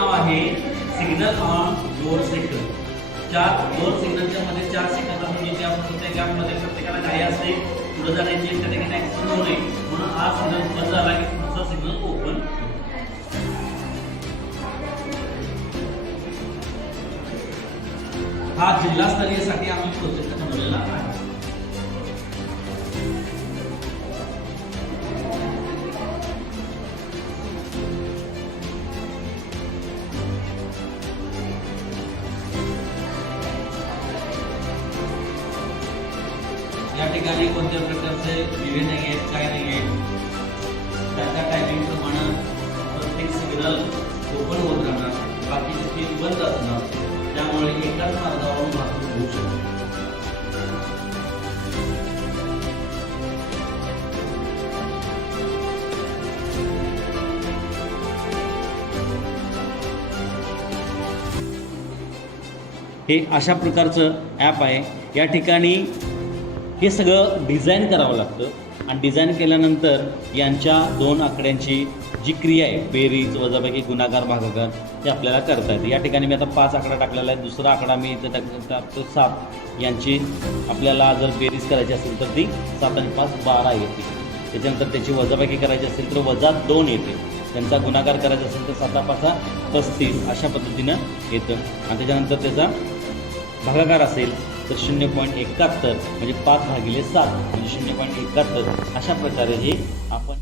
नाव आहे signal on door second. 4 सिग्नलच्या मध्ये 4 सेकंद म्हणजे त्या प्रत्येक गॅपमध्ये प्रत्येकाला घाई असते पुढे जाण्याची, त्या ठिकाणी ऍक्सिडेंट होऊ नये म्हणून हा सिग्नल बंद झाला की पुढचा सिग्नल ओपन. हा जिल्हास्तरीयसाठी आम्ही प्रोजेक्ट बनवलेला आहे. या ठिकाणी कोणत्या प्रकारचे दिवे नाही आहेत, काय नाही आहे. त्याच्या टायमिंग प्रमाणे प्रत्येक सिग्नल ओपन होत राहणार, बाकीचे 3 बंद असणार. त्यामुळे एकाच मार्गावरून वाहतूक होऊ शकते. हे अशा प्रकारचं ॲप आहे. या ठिकाणी हे सगळं डिझाईन करावं लागतं आणि डिझाईन केल्यानंतर यांच्या 2 आकड्यांची जी क्रिया आहे, बेरीज, वजाबाकी, गुणाकार, भागाकार, ते आपल्याला करता येते. या ठिकाणी मी आता 5 आकडा टाकलेला आहे. दुसरा आकडा मी इथं टाकतो 7. यांची आपल्याला जर बेरीज करायची असेल तर ती 7 आणि 5 12 येते. त्याच्यानंतर त्याची वजाबाकी करायची असेल तर -2 येते. त्यांचा गुणाकार करायचा असेल तर 7 5 35 अशा पद्धतीनं येतं. आणि त्याच्यानंतर त्याचा भागाकार असेल तर 0.71 म्हणजे 5/7 म्हणजे 0.71 अशा प्रकारे हे आपण